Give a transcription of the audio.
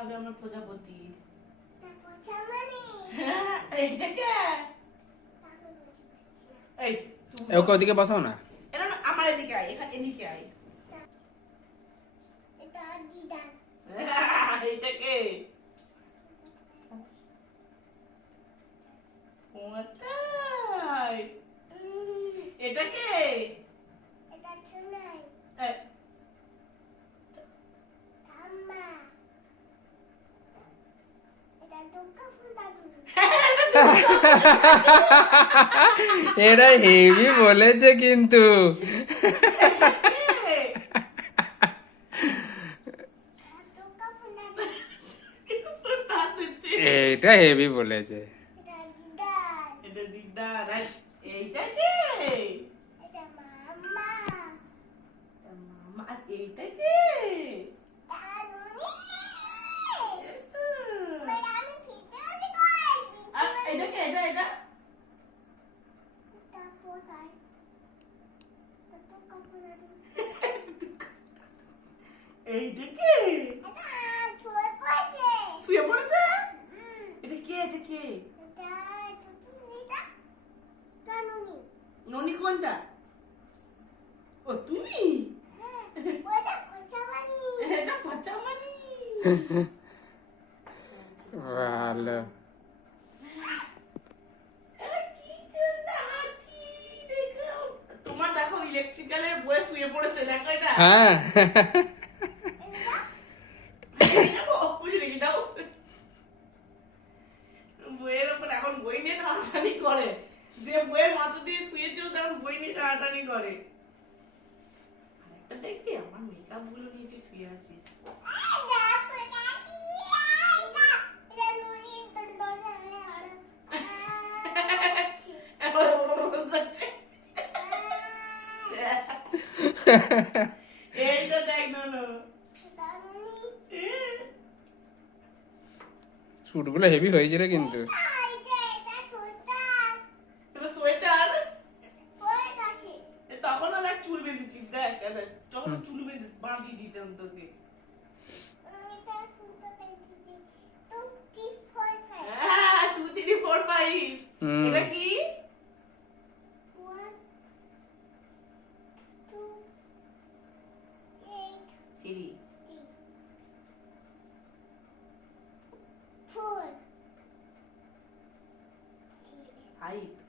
হবে আমার প্রজাপতির। ওকে ওদিকে বসাও না। আমার এদিকে আয়, এদিকে আয়। এটা কে? এটা কে? এটা হেভি বলেছে কিন্তু। এটা হেভি বলেছে। এটা দিদার। এইটা কে? মামা। এইটা কে? এটা কে? এটা এইটা কে? শুয়ে পড়েছে? এটা কে? এটা কে? ননি কোনটা? ও তুমি? এটা পচামানি। ভালো। তোমার দেখো ইলেকট্রিক্যালের বয়ে শুয়ে পড়েছে, দেখো এটা। হ্যাঁ বইয়ের ওপর এখন বই নিয়ে টানাটানি করে, যে বইয়ের মাথা দিয়ে শুয়েছিল তখন বই নিয়ে টানাটানি করে। আরেকটা দেখছি আমার মেকআপ গুলো নিয়ে শুয়ে আছিস। এইটা দেখ না, চুটগুলো হেভি হয়েছে রে কিন্তু। সোয়েটার। তখনও দেখ চুল বেঁধেছিস, দেখ তখন চুল বাঁধিয়ে দিতাম তোকে। হ্যাঁ 2 3 4 5। এটা কি? 3 5